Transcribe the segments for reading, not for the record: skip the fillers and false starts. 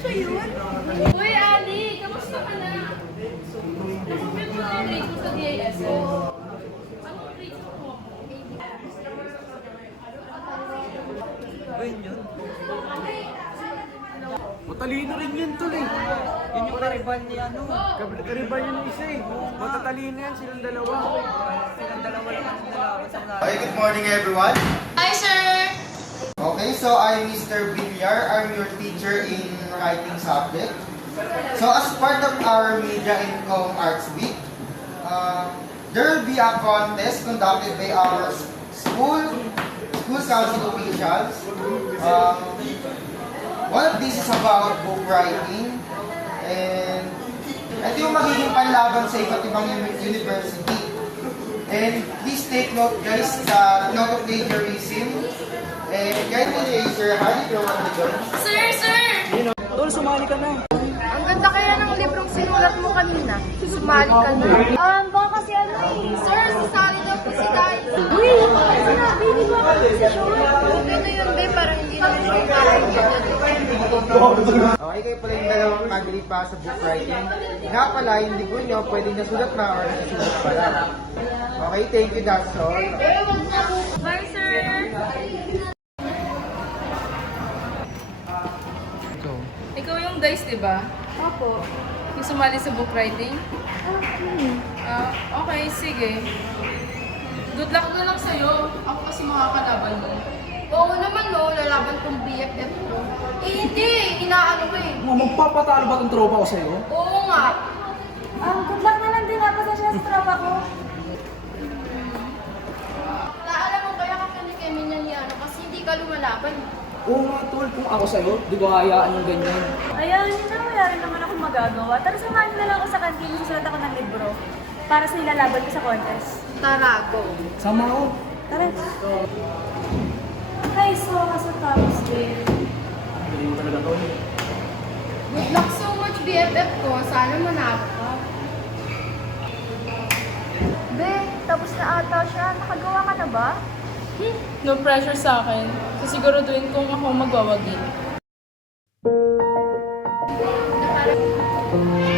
Siya yun? Uy, Ali! Kamusta ka na? Nakapit mo na yung grade mo sa DIS ko. Anong grade mo mo? Ba yun? Matalino rin yun tol eh. Yun yung kariban niya ano. Kariban yun yung isa eh. Matatalino yan silang dalawa. Silang dalawa lang ang dalawa sa mga. Okay, good morning everyone. Hi, sir! Okay, so I'm Mr. Villar. I'm your teacher in writing subject. So as part of our Media and Com Arts Week, there will be a contest conducted by our school council officials. One of these is about book writing, and ito yung magiging panlaban sa iba't ibang university. And please take note guys sa not of plagiarism. And guys, Sir Harry, you're on the join. Sir! Tol, sumali ka na. Ang ganda kaya ng librong sinulat mo kanina. Sumali ka na. Baka kasi ano eh. Sir, sasali daw po si guys. Uy, sinabi, hindi mo ako posisyon. Okay na yun, babe. Parang hindi naman yung kakain ko. Okay, kayo pala yung dalawang magaling pa sa book writing. Nga pala, yung libo nyo, pwede nasulat na or nasulat pala. Okay, thank you, that's all. Bye, sir! Ikaw yung guys, di ba? Opo. Yung sumali sa book writing? Okay, sige. Good luck na lang sa'yo. Ako kasi makakalaban mo. Oo naman no, lalaban kong BFF ko. Eh hindi, inaano ko eh. Magpapatalo ba itong tropa ko sa'yo? Oo nga. Good luck na lang din ha, pasensya sa tropa ko. Naalam mo kaya ka kami niya ni ano, kasi hindi ka lumalaban. Oo nga tol, kung ako sa'yo, di ko hayaan yung ganyan. Ayan, yun na, wala rin naman akong magagawa. Tara, samahan niyo na lang ako sa kantin, susulat ako ng libro para sa nilalaban ko sa contest. Tara, go. Sama ako. Tara. Guys, so sa tapos din. Hindi mo talaga tol. Good luck so much BFF ko, sana manalo ka. Be, tapos na ata siya. Nakagawa ka na ba? No pressure sa akin. Sisiguraduhin kong ako magwawagi.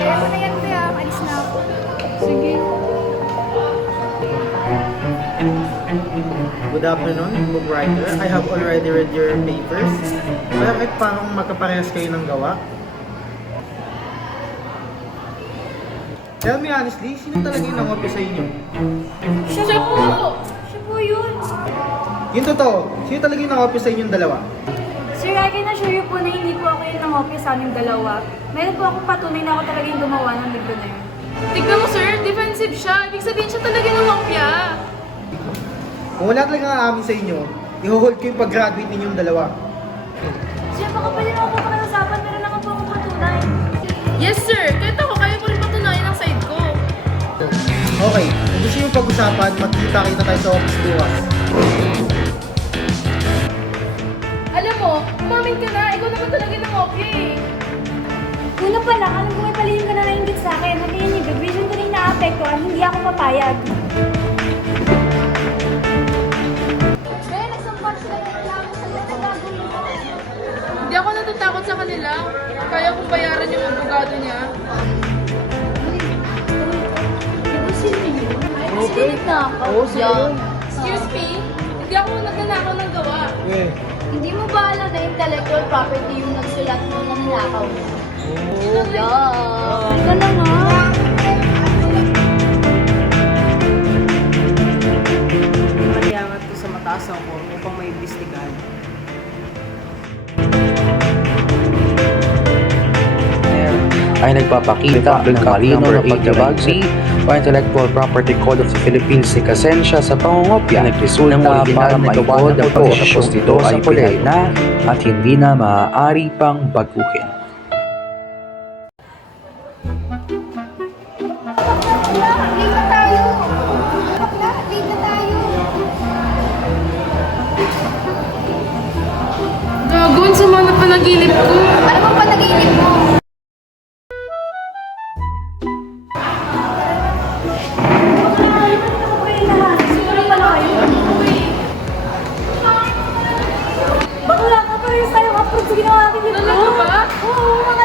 Kaya mo na yan, Bea. Alis na ako. Sige. Good afternoon, book writer. I have already read your papers. Bakit parang magkaparehas kayo ng gawa? Tell me honestly, sino talaga yung nangopya sa inyo? Siya po! Siya po yun. Yung totoo, sino talaga yung nangopya sa inyong dalawa? Sir, I can assure you po na hindi po ako yung nangopya sa aming dalawa. Meron po akong patunay na ako talaga yung gumawa ng libro na yun. Tignan mo sir, defensive siya. Ibig sabihin siya talaga ng mafia. Kung wala talaga aamin sa inyo, i-hold ko yung pag-graduate ninyong dalawa. Sir, baka pwede na ako makiusapan. Meron naman po akong patunay. Yes sir, kahit ako kaya ko rin patunayan ang side ko. Okay, kung gusto yung pag-usapan, magkita-kita tayo sa office bukas. Alam mo, umamin ka na. Ikaw naman talaga ng mafia eh. Una pa lang, alam ko may palihim ka na nainggit sa akin. At yun, yung vision ko rin naapektuhan, hindi ako papayag. Be, nagsampar sila yung reklamo sa'yo. Ano gagawin mo? Hindi ako natatakot sa kanila. Kaya kong bayaran yung abogado niya. Sinip na ako. Oo, sila yun. Excuse me, hindi ako nagnanakaw ng gawa. Hindi mo ba alam na intellectual property yung nagsulat mo ng nakaw mo? Yeah. Ika na nga. Naliangat ko sa mataas ang form upang may imbestigahan. ay nagpapakita ng malinaw na pagbabagsi o Intellectual Property Code of the Philippines si Kasensya sa pangungopya nagresulta para maikod ang pagsusapos nito ay pinay na at hindi na maaari pang baguhin. Late na tayo! Bakla, late na tayo! Gagawin sa mga panaginip ko. Ano bang panaginip mo? Bakla ka pa rin sa'yo approve sa ginawa natin dito. Talaga ba? Oo. mga